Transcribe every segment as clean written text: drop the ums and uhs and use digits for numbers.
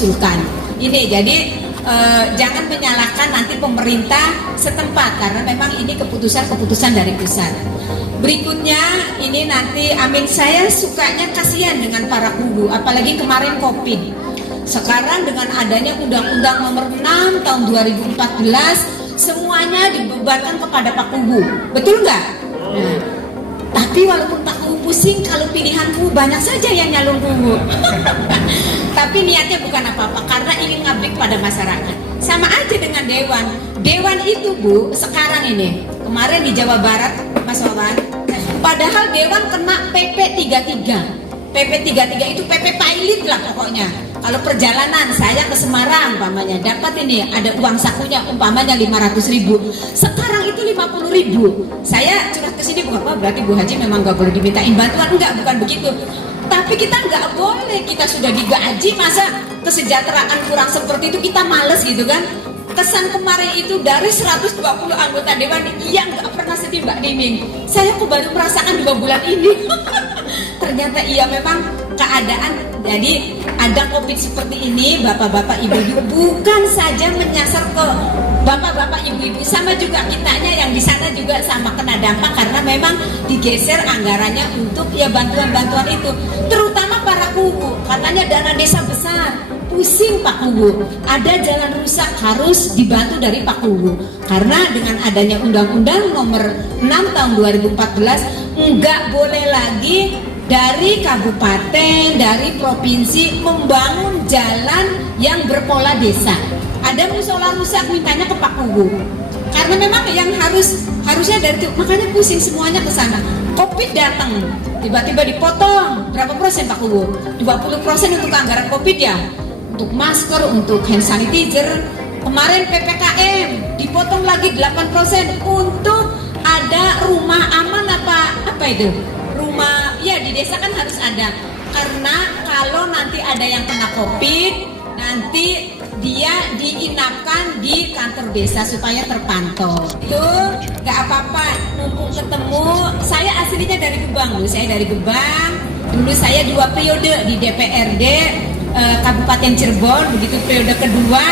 mengusulkan. Ini jadi jangan menyalahkan nanti pemerintah setempat karena memang ini keputusan dari pusat. Berikutnya ini nanti amin, saya sukanya kasihan dengan para guru, apalagi kemarin Covid. Sekarang dengan adanya Undang-Undang Nomor 6 tahun 2014 semuanya dibebankan kepada Pak Kubu, betul nggak? Nah, tapi walaupun Pak Kubu pusing, kalau pilihanku banyak saja yang nyalon Kubu. Tapi niatnya bukan apa-apa karena ingin ngabdi pada masyarakat. Sama aja dengan Dewan. Dewan itu Bu, sekarang ini kemarin di Jawa Barat Mas Wawan, padahal Dewan kena PP 33. PP 33 itu PP pilot lah pokoknya. Kalau perjalanan saya ke Semarang umpamanya dapat ini ada uang sakunya umpamanya 500.000. Sekarang itu 50.000. Saya curhat ke sini bukan apa berarti Bu Haji memang nggak boleh dimintain bantuan, enggak, bukan begitu. Tapi kita nggak boleh, kita sudah digaji masa kesejahteraan kurang seperti itu kita males gitu kan. Kesan kemarin itu dari 120 anggota Dewan yang nggak pernah sedih Mbak Nining. Saya kok baru merasakan 2 bulan ini. Ternyata iya memang keadaan. Jadi ada Covid seperti ini, bapak-bapak ibu-ibu bukan saja menyasar ke bapak-bapak ibu-ibu, sama juga kitanya yang di sana juga sama kena dampak karena memang digeser anggarannya untuk ya bantuan-bantuan itu, terutama para kubu. Katanya dana desa besar, pusing Pak Kubu, ada jalan rusak harus dibantu dari Pak Kubu karena dengan adanya Undang-Undang Nomor 6 tahun 2014 nggak boleh lagi dari kabupaten, dari provinsi membangun jalan yang berpola desa. Ada musola rusak mintanya ke Pak Kubu. Karena memang yang harusnya dari itu, makanya pusing semuanya ke sana. Covid datang, tiba-tiba dipotong. Berapa persen Pak Kubu? 20% untuk anggaran Covid ya. Untuk masker, untuk hand sanitizer. Kemarin PPKM dipotong lagi 8% untuk ada rumah aman apa itu? Rumah ya di desa kan harus ada karena kalau nanti ada yang kena Covid nanti dia diinapkan di kantor desa supaya terpantau. Itu nggak apa-apa, mumpung ketemu. Saya aslinya dari Gebang dulu, saya dari Gebang. Dulu saya 2 periode di DPRD Kabupaten Cirebon. Begitu periode kedua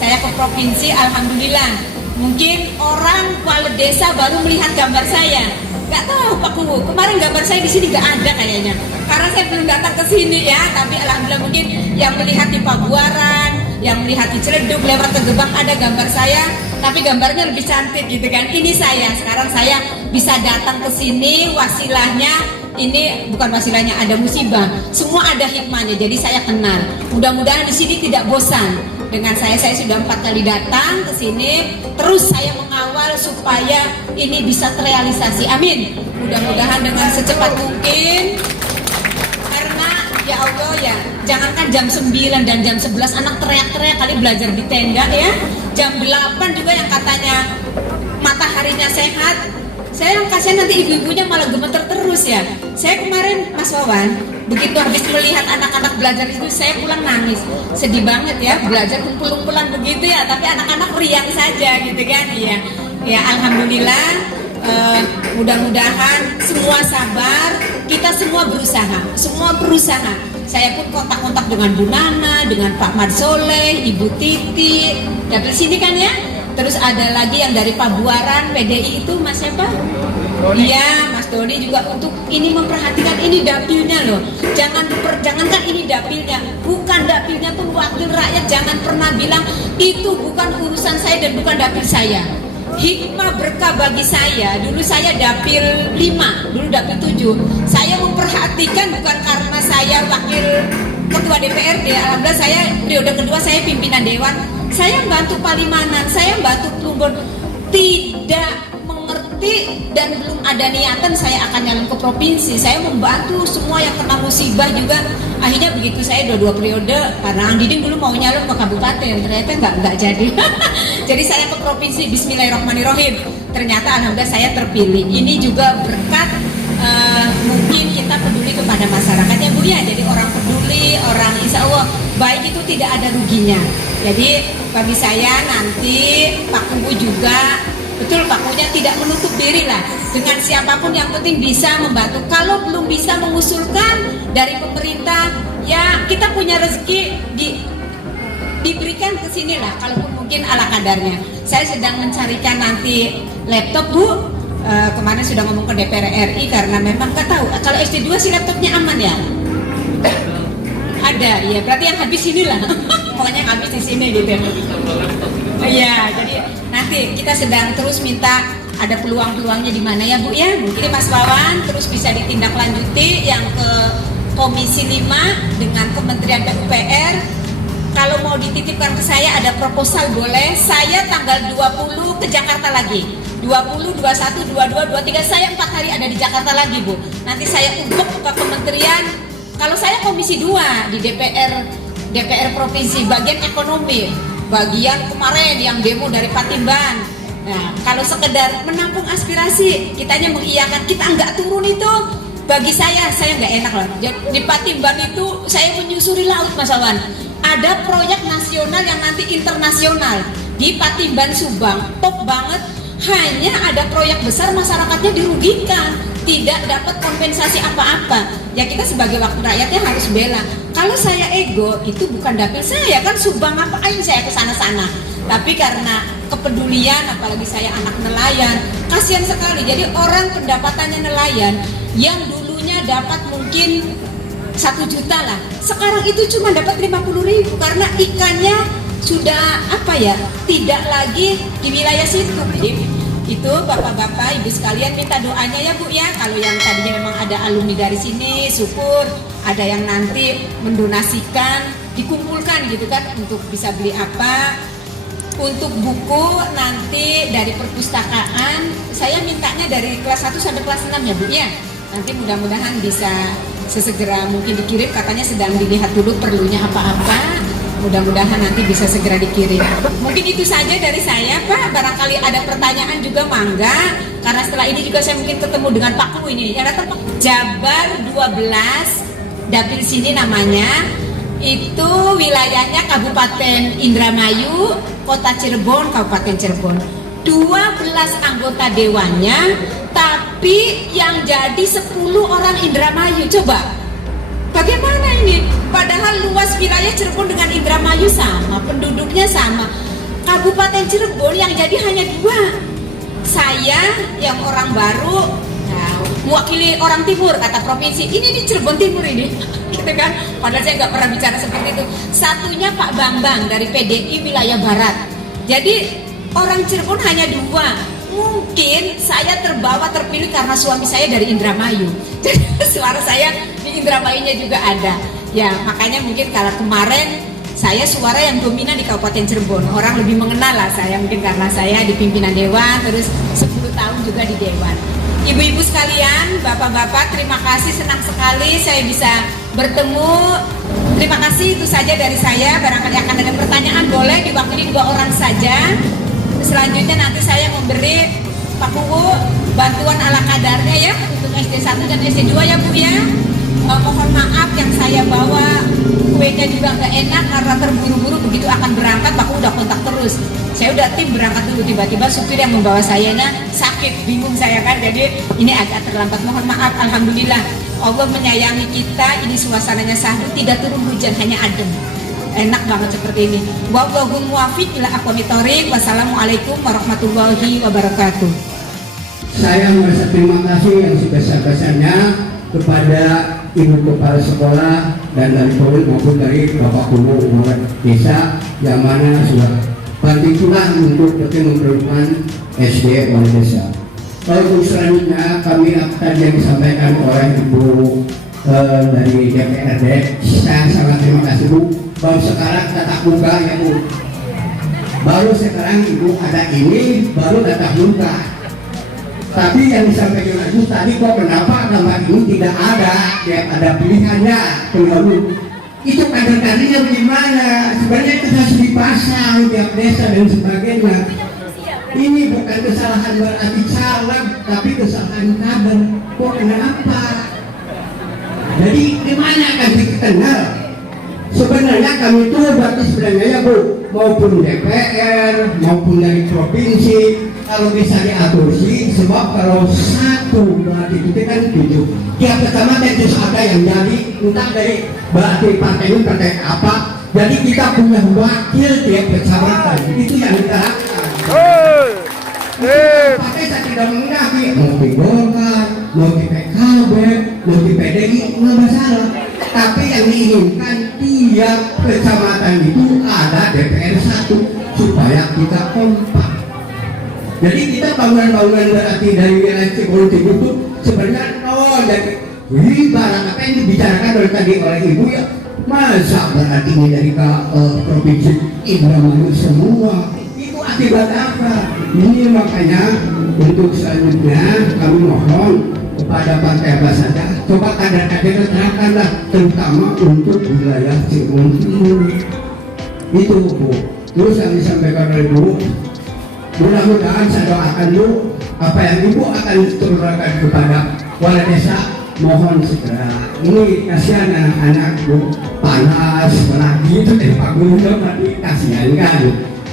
saya ke provinsi, alhamdulillah. Mungkin orang kepala desa baru melihat gambar saya. Gak tahu Pak Kubu, kemarin gambar saya di sini gak ada kayaknya. Karena saya belum datang ke sini ya, tapi alhamdulillah mungkin yang melihat di Pabuaran, yang melihat di Ciledug, lewat ke Gebang ada gambar saya, tapi gambarnya lebih cantik gitu kan. Ini saya, sekarang saya bisa datang ke sini, wasilahnya ini bukan wasilahnya, ada musibah. Semua ada hikmahnya, jadi saya kenal. Mudah-mudahan di sini tidak bosan. Dengan saya sudah 4 kali datang ke sini, terus saya mengawal supaya ini bisa terrealisasi. Amin. Mudah-mudahan dengan secepat mungkin. Karena ya Allah ya, jangankan jam 9 dan jam 11 anak teriak-teriak kali belajar di tenda ya. Jam 8 juga yang katanya mataharinya sehat. Saya yang kasihan nanti ibu-ibunya malah gemeter terus ya. Saya kemarin Mas Wawan, begitu habis melihat anak-anak belajar itu saya pulang nangis. Sedih banget ya, belajar kumpul-kumpulan begitu ya, tapi anak-anak riang saja gitu kan. Iya. Ya alhamdulillah, mudah-mudahan semua sabar, kita semua berusaha. Saya pun kontak-kontak dengan Bu Nana, dengan Pak Mad Soleh, Ibu Titi, dari sini kan ya. Terus ada lagi yang dari Pabuaran, PDI itu Mas siapa? Iya, Mas Doni juga untuk ini memperhatikan ini dapilnya loh. Jangankan ini dapilnya, bukan dapilnya pun wakil rakyat jangan pernah bilang itu bukan urusan saya dan bukan dapil saya. Hikmah berkah bagi saya, dulu saya dapil 5, dulu dapil 7. Saya memperhatikan bukan karena saya wakil ketua DPRD, alhamdulillah saya periode kedua saya pimpinan dewan. Saya bantu Palimanan, saya bantu Plumbon, tidak mengerti dan belum ada niatan saya akan nyalon ke provinsi. Saya membantu semua yang kena musibah juga. Akhirnya begitu saya 2 periode, karena Ang Diding dulu mau nyalon ke kabupaten, ternyata nggak jadi. Jadi saya ke provinsi, bismillahirrahmanirrahim. Ternyata alhamdulillah saya terpilih. Ini juga berkat mungkin kita peduli kepada masyarakatnya Bu ya. Jadi orang peduli, orang insya Allah baik itu tidak ada ruginya. Jadi bagi saya nanti Pak Kubu juga betul Pak Kubunya tidak menutup diri lah dengan siapapun, yang penting bisa membantu. Kalau belum bisa mengusulkan dari pemerintah ya kita punya rezeki di diberikan ke sini lah, kalaupun mungkin ala kadarnya. Saya sedang mencarikan nanti laptop Bu. Kemarin sudah ngomong ke DPR RI karena memang nggak tahu kalau SD2 si laptopnya aman ya. Ada, ya berarti yang habis inilah. Pokoknya yang habis di sini gitu. Iya, jadi nanti kita sedang terus minta ada peluang-peluangnya di mana ya Bu ya. Mungkin Mas Wawan terus bisa ditindaklanjuti yang ke Komisi 5 dengan Kementerian PUPR. Kalau mau dititipkan ke saya ada proposal boleh. Saya tanggal 20 ke Jakarta lagi. 20, 21, 22, 23 saya 4 hari ada di Jakarta lagi Bu. Nanti saya untuk ke kementerian. Kalau saya Komisi 2 di DPR Provinsi bagian ekonomi. Bagian kemarin yang demo dari Patimban. Nah, kalau sekedar menampung aspirasi, kitanya mengiyakan, kita nggak turun itu. Bagi saya nggak enak lah. Di Patimban itu saya menyusuri laut Mas Awan. Ada proyek nasional yang nanti internasional di Patimban Subang, top banget. Hanya ada proyek besar masyarakatnya dirugikan, tidak dapat kompensasi apa-apa. Ya kita sebagai wakil rakyatnya harus bela. Kalau saya ego itu bukan dapil saya kan Subang, ngapain saya ke sana-sana. Tapi karena kepedulian, apalagi saya anak nelayan, kasihan sekali. Jadi orang pendapatannya nelayan yang dulunya dapat mungkin 1 juta lah, sekarang itu cuma dapat 50.000 karena ikannya sudah tidak lagi di wilayah situ. Jadi itu bapak-bapak, ibu sekalian minta doanya ya Bu ya. Kalau yang tadinya memang ada alumni dari sini, syukur. Ada yang nanti mendonasikan, dikumpulkan gitu kan untuk bisa beli apa. Untuk buku nanti dari perpustakaan, saya mintanya dari kelas 1 sampai kelas 6 ya Bu ya. Nanti mudah-mudahan bisa sesegera mungkin dikirim, katanya sedang dilihat dulu perlunya apa-apa. Mudah-mudahan nanti bisa segera dikirim. Mungkin itu saja dari saya Pak. Barangkali ada pertanyaan juga mangga. Karena setelah ini juga saya mungkin ketemu dengan Pak Ku ini. Yang datang Pak Jabar 12, dapil sini namanya. Itu wilayahnya Kabupaten Indramayu, Kota Cirebon, Kabupaten Cirebon. 12 anggota dewannya, tapi yang jadi 10 orang Indramayu. Coba, bagaimana ini? Padahal luas wilayah Cirebon dengan Indramayu sama, penduduknya sama. Kabupaten Cirebon yang jadi hanya 2. Saya yang orang baru, mewakili orang timur kata provinsi. Ini di Cirebon Timur ini, gitu kan? Padahal saya nggak pernah bicara seperti itu. Satunya Pak Bambang dari PDI wilayah Barat. Jadi orang Cirebon hanya 2. Mungkin saya terpilih karena suami saya dari Indramayu. Jadi suara saya di Indramayunya juga ada. Ya makanya mungkin kalau kemarin saya suara yang dominan di Kabupaten Cirebon. Orang lebih mengenal lah saya mungkin karena saya di pimpinan dewan, terus 10 tahun juga di dewan. Ibu-ibu sekalian, bapak-bapak, terima kasih, senang sekali saya bisa bertemu. Terima kasih, itu saja dari saya. Barangkali akan ada pertanyaan, boleh diwakili 2 orang saja. Selanjutnya nanti saya memberi Pak Kuwu bantuan ala kadarnya ya untuk SD1 dan SD2 ya Bu ya. Mohon maaf yang saya bawa kuenya juga nggak enak karena terburu-buru begitu akan berangkat Pak Kuwu udah kontak terus. Saya udah tim berangkat dulu, tiba-tiba supir yang membawa sayanya sakit, bingung saya kan, jadi ini agak terlambat. Mohon maaf. Alhamdulillah Allah menyayangi kita. Ini suasananya sahdu, tidak turun hujan, hanya adem. Enak banget seperti ini. Wallahul muwaffiq ila aqwamit thoriq. Wassalamualaikum warahmatullahi wabarakatuh. Saya merasa terima kasih yang sebesar-besarnya kepada Ibu Kepala Sekolah dan dari Polri maupun dari Bapak Guru Desa yang mana sudah banting tulang untuk memperlukan SD oleh desa. Lalu selanjutnya kami tadi yang disampaikan oleh Ibu dari DPRD, saya sangat terima kasih Bu. Baru sekarang tatap muka ya Bu. Baru sekarang Ibu ada ini, baru tatap muka. Tapi yang disampaikan Ibu tadi kok kenapa nama ini tidak ada, yang ada pilihannya pendahulu. Itu kader-kadernya bagaimana? Sebenarnya itu harus dipasang tiap desa dan sebagainya. Ini bukan kesalahan berarti salah, tapi kesalahan kader. Kok kenapa? Jadi gimana kan dikenal? Sebenarnya kami itu berarti sebenarnya ya Bu, maupun DPR maupun dari provinsi kalau bisa diatur sih, sebab kalau 1 berarti itu kan 7. Tiap kecamatan itu ada yang jadi, entah dari berarti partai ini partai apa, Jadi kita punya wakil tiap kecamatan, itu yang kita harapkan. Pakai saya tidak mengenai mau di Golkar, mau di PKB, mau di PDI, nggak masalah. Tapi yang diinginkan tiap kecamatan itu ada DPR 1 supaya kita kompak. Jadi kita bangunan-bangunan berarti dari wilayah Cikoneng itu sebenarnya jadi barang apa yang dibicarakan oleh tadi oleh ibu ya, masa berarti ini dari provinsi Indramayu semua, itu akibat apa? Ini makanya untuk selanjutnya kami mohon kepada Partai apa saja, coba kader-kader terangkanlah terutama untuk wilayah Cikoneng ini. Itu Bu. Terus yang disampaikan oleh Bu, mudah-mudahan saya doakan Bu, apa yang Ibu akan turunkan kepada wali desa, mohon segera. Ini kasihan anak-anak Bu, panas, lagi itu Pak Gubernur nanti kasihan kan.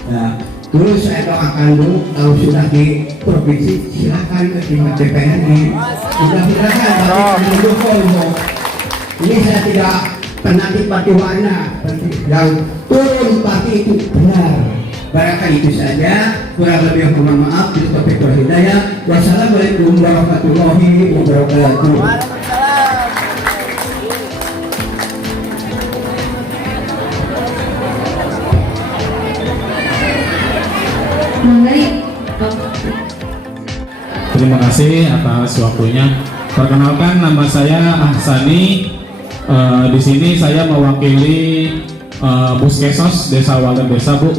Nah, terus saya doakan Bu, kalau sudah di provinsi silakan ke tingkat DPRD. Mudah-mudahan Bapak mendukung Bu. Ini saya tidak penatik parti warna, yang turun parti itu benar. Barangkali itu saja, kurang lebih mohon maaf. Bila taufiq wal hidayah. Wassalamualaikum warahmatullahi wabarakatuh. Terima kasih atas waktunya. Perkenalkan, nama saya Ahsani. Di sini saya mewakili Puskesos Desa Walet Desa, Bu.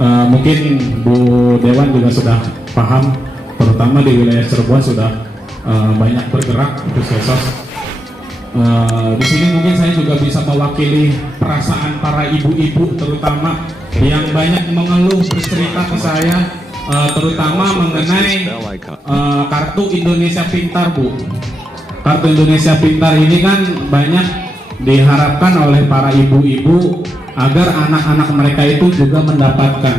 Mungkin Bu Dewan juga sudah paham, terutama di wilayah Cirebon sudah banyak bergerak Puskesos. Di sini mungkin saya juga bisa mewakili perasaan para ibu-ibu, terutama yang banyak mengeluh bercerita ke saya, terutama mengenai kartu Indonesia Pintar, Bu. Kartu Indonesia Pintar ini kan banyak diharapkan oleh para ibu-ibu agar anak-anak mereka itu juga mendapatkan.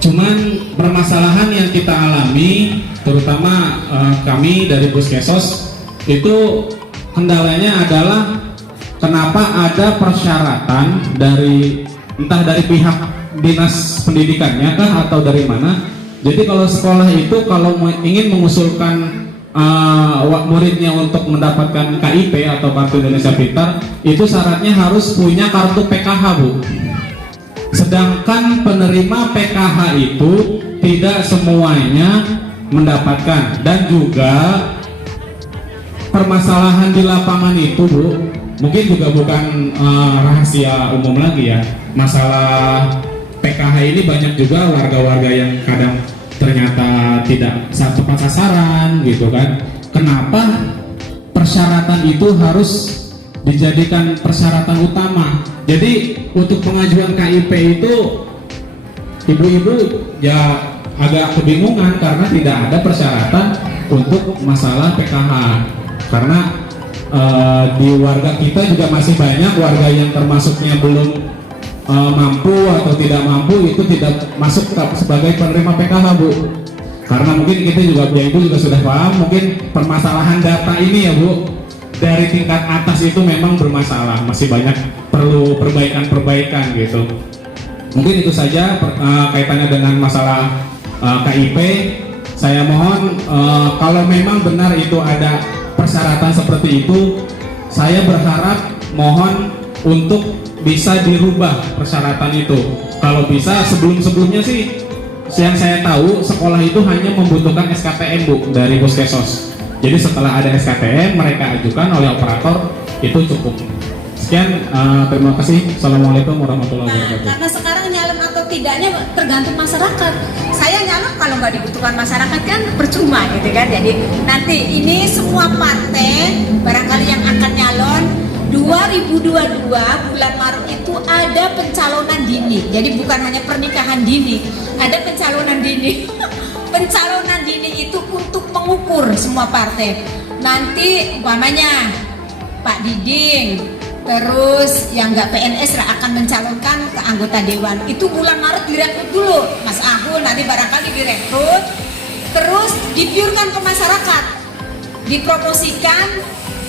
Cuman permasalahan yang kita alami, terutama kami dari Puskesos, itu kendalanya adalah kenapa ada persyaratan dari entah dari pihak dinas pendidikannya kah atau dari mana. Jadi kalau sekolah itu kalau ingin mengusulkan muridnya untuk mendapatkan KIP atau kartu Indonesia Pintar, itu syaratnya harus punya kartu PKH, Bu. Sedangkan penerima PKH itu tidak semuanya mendapatkan, dan juga permasalahan di lapangan itu, Bu, mungkin juga bukan rahasia umum lagi ya. Masalah PKH ini banyak juga warga-warga yang kadang ternyata tidak tepat sasaran gitu kan. Kenapa persyaratan itu harus dijadikan persyaratan utama? Jadi untuk pengajuan KIP itu ibu-ibu ya agak kebingungan karena tidak ada persyaratan untuk masalah PKH. Karena di warga kita juga masih banyak warga yang termasuknya belum mampu atau tidak mampu, itu tidak masuk sebagai penerima PKH, Bu. Karena mungkin kita juga, Ibu juga sudah paham, mungkin permasalahan data ini ya, Bu, dari tingkat atas itu memang bermasalah, masih banyak perlu perbaikan-perbaikan gitu. Mungkin itu saja kaitannya dengan masalah KIP. Saya mohon kalau memang benar itu ada persyaratan seperti itu, saya berharap mohon untuk bisa dirubah persyaratan itu. Kalau bisa sebelum-sebelumnya sih, yang saya tahu sekolah itu hanya membutuhkan SKTM, Bu, dari Puskesos. Jadi setelah ada SKTM mereka ajukan oleh operator, itu cukup. Sekian, terima kasih. Assalamualaikum warahmatullahi wabarakatuh. Karena sekarang nyalon atau tidaknya tergantung masyarakat. Saya nyalon kalau nggak dibutuhkan masyarakat kan percuma gitu kan. Jadi nanti ini semua partai barangkali yang akan nyalon 2022 bulan Maret itu ada pencalonan dini. Jadi bukan hanya pernikahan dini, ada pencalonan dini. Pencalonan dini itu untuk mengukur semua partai. Nanti umpamanya Pak Diding, terus yang nggak PNS akan mencalonkan ke anggota dewan. Itu bulan Maret direkrut dulu, Mas Ahul nanti barangkali direkrut, terus dipiurkan ke masyarakat, dipromosikan.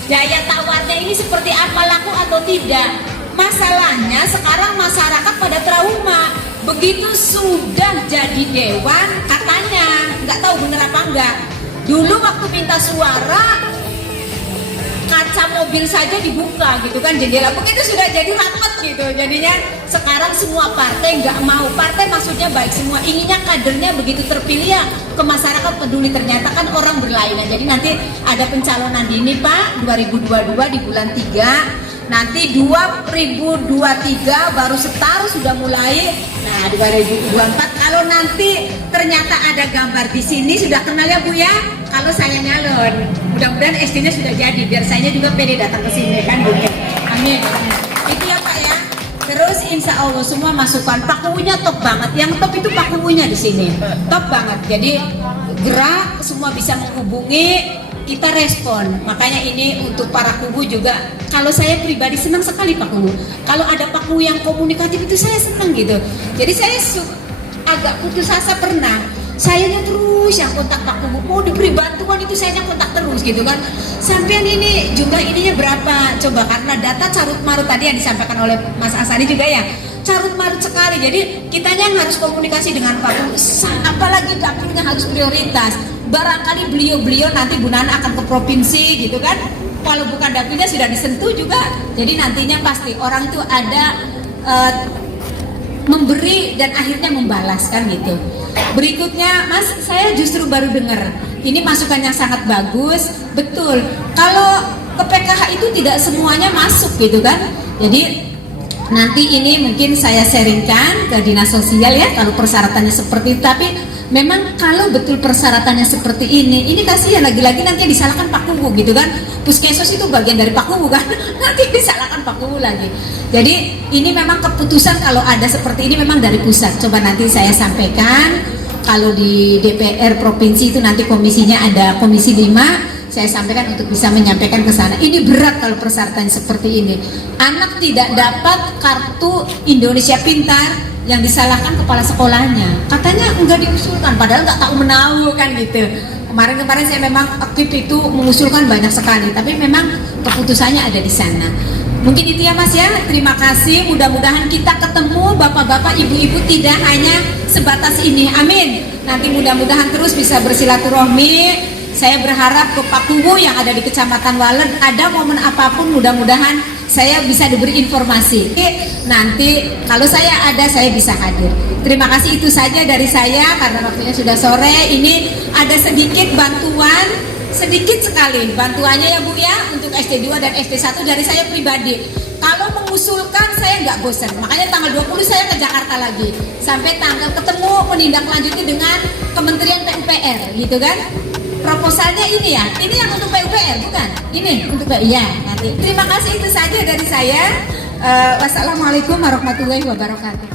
Daya tawarnya ini seperti apa, laku atau tidak. Masalahnya sekarang masyarakat pada trauma. Begitu sudah jadi dewan, katanya, nggak tahu bener apa enggak. Dulu waktu minta suara, kaca mobil saja dibuka gitu kan, jendela. Begitu sudah jadi rapat gitu. Jadinya sekarang semua partai nggak mau. Partai maksudnya baik semua, inginnya kadernya begitu terpilih ya ke masyarakat peduli. Ternyata kan orang berlainan. Jadi nanti ada pencalonan dini Pak 2022 di bulan 3. Nanti 2023 baru setar sudah mulai. Nah 2024 kalau nanti ternyata ada gambar di sini sudah kenal ya Bu ya. Kalau saya nyalon, mudah-mudahan SD-nya sudah jadi. Biar saya juga pede datang ke sini kan Bu. Amin. Itu ya Pak ya. Terus insya Allah semua masukan. Pak Kuwunya top banget. Yang top itu Pak Kuwunya di sini. Top banget. Jadi gerak semua bisa menghubungi. Kita respon, makanya ini untuk para kubu juga. Kalau saya pribadi senang sekali Pak Kubu. Kalau ada Pak Kubu yang komunikatif itu saya senang gitu. Jadi saya agak putus asa pernah. Sayanya terus yang kontak Pak Kubu. Mau diberi bantuan itu saya kontak terus gitu kan. Sampean ini jumlah ininya berapa? Coba karena data carut marut tadi yang disampaikan oleh Mas Asani juga ya. Carut marut sekali. Jadi kitanya yang harus komunikasi dengan Pak Kubu. Apalagi dapurnya harus prioritas. Barangkali beliau-beliau nanti Bu Nana akan ke provinsi gitu kan. Kalau bukan dapilnya sudah disentuh juga. Jadi nantinya pasti orang itu ada memberi dan akhirnya membalas kan gitu. Berikutnya Mas, saya justru baru dengar ini masukan yang sangat bagus. Betul, kalau ke PKH itu tidak semuanya masuk gitu kan. Jadi nanti ini mungkin saya sharingkan ke dinas sosial ya kalau persyaratannya seperti itu. Tapi memang kalau betul persyaratannya seperti ini kasihan lagi-lagi nanti disalahkan Pak Kubu gitu kan. Puskesos itu bagian dari Pak Kubu kan, nanti disalahkan Pak Kubu lagi. Jadi ini memang keputusan kalau ada seperti ini memang dari pusat. Coba nanti saya sampaikan kalau di DPR provinsi itu nanti komisinya ada komisi 5. Saya sampaikan untuk bisa menyampaikan ke sana. Ini berat kalau persyaratan seperti ini. Anak tidak dapat kartu Indonesia Pintar, yang disalahkan kepala sekolahnya. Katanya enggak diusulkan, padahal nggak tahu menahu kan gitu. Kemarin saya memang aktif itu mengusulkan banyak sekali, tapi memang keputusannya ada di sana. Mungkin itu ya Mas ya. Terima kasih. Mudah-mudahan kita ketemu bapak-bapak, ibu-ibu tidak hanya sebatas ini. Amin. Nanti mudah-mudahan terus bisa bersilaturahmi. Saya berharap ke Pak Kubu yang ada di Kecamatan Walet, ada momen apapun mudah-mudahan saya bisa diberi informasi. Nanti kalau saya ada saya bisa hadir. Terima kasih, itu saja dari saya karena waktunya sudah sore. Ini ada sedikit bantuan, sedikit sekali bantuannya ya Bu ya untuk SD2 dan SD1 dari saya pribadi. Kalau mengusulkan saya nggak bosan, makanya tanggal 20 saya ke Jakarta lagi sampai tanggal ketemu menindaklanjuti dengan Kementerian PUPR gitu kan. Proposalnya ini ya, ini yang untuk PUPR bukan? Ini untuk ya nanti. Terima kasih, itu saja dari saya. Wassalamualaikum warahmatullahi wabarakatuh.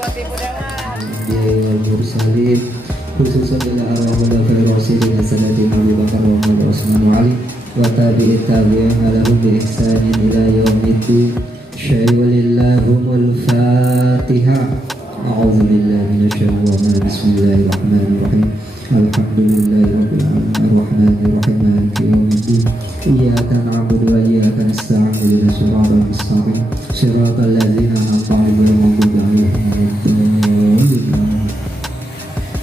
buat Ibu Dengan. Mursalin khususan ila arwahul rasulin sanadin Abu Bakar wa Umar wa Utsman wa Ali wa tabi'it tabi'in lahum bi ihsanin ila yaumiddin. Walillahumul Fatihah. A'udzu billahi minasyaitonir rajim. Bismillahirrahmanirrahim. Alhamdulillahirabbil alamin arrahmanir rahim maliki yaumiddin. Iyyaka na'budu wa iyyaka nasta'in ihdinas siratal mustaqim siratal ladzina an'amta 'alaihim ghairil maghdubi 'alaihim waladdallin.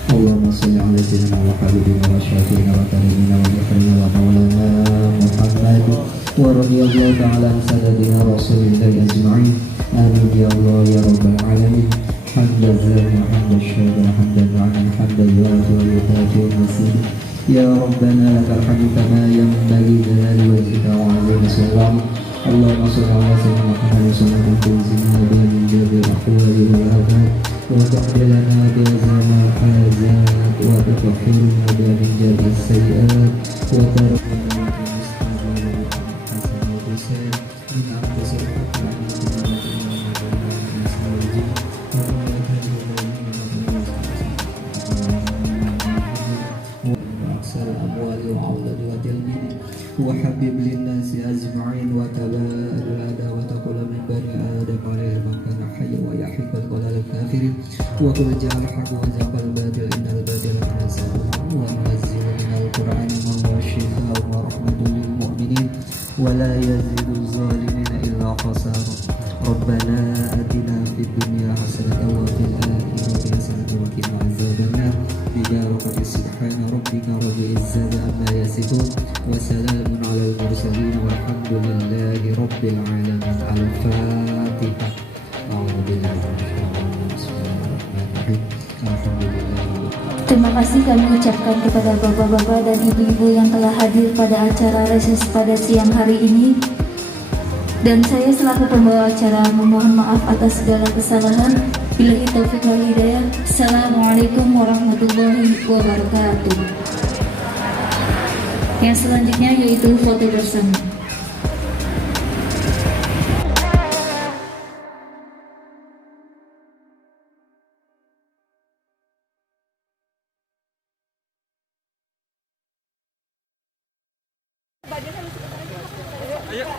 Allahumma shalli 'ala sayyidina wa habibina wa syafi'ina wa karimina wa jahrina wa maulana Muhammad wa radiyallahu ta'ala an sayyidina rasulillahi ajma'in. Amin ya Allah ya rabbal alamin. Hamdan lillahi hamdan syukur hamdan ma'an hamdan yu'ati wa yu'ati wa nasib. Ya Rabbana lakal hamdu kama yanbaghi jalali wajhika wa 'azimi sultanik. Allahumma shalli 'ala sayyidina Muhammad wa sallim ala sayyidina nabiyina min jabir ahwali wal afat وتعدلنا بها حاجات وتطهرنا بها من جميع السيئات وتركنا مستقبل حسن الرسال من أنفس وأكثر الأموال وأولاد وتلميذ وحبب للناس أجمعين وتبارك العداوة كل من بني آدم عليه من كان حيا ويحيق الضلال الكافرين وقل جعل الحق وزاق الباطل إن الباطل كان زهوقا وننزل من القرآن ما هو شفاء ورحمة للمؤمنين ولا يزيد الظالمين إلا خسارا ربنا آتنا في الدنيا حسنة وفي الآخرة حسنة وقنا عذاب النار بجارة سبحان ربك رب العزة عما يصفون وسلام على المرسلين والحمد لله رب العالمين. الفاتحة. أعوذ بالله من الشيطان الرجيم. بسم الله الرحمن الرحيم. Alhamdulillah. Terima kasih kami ucapkan kepada bapak-bapak dan ibu-ibu yang telah hadir pada acara reses pada siang hari ini. Dan saya selaku pembawa acara memohon maaf atas segala kesalahan. Billahi taufiq wal hidayah. Assalamualaikum warahmatullahi wabarakatuh. Yang selanjutnya yaitu foto bersama. Ayo.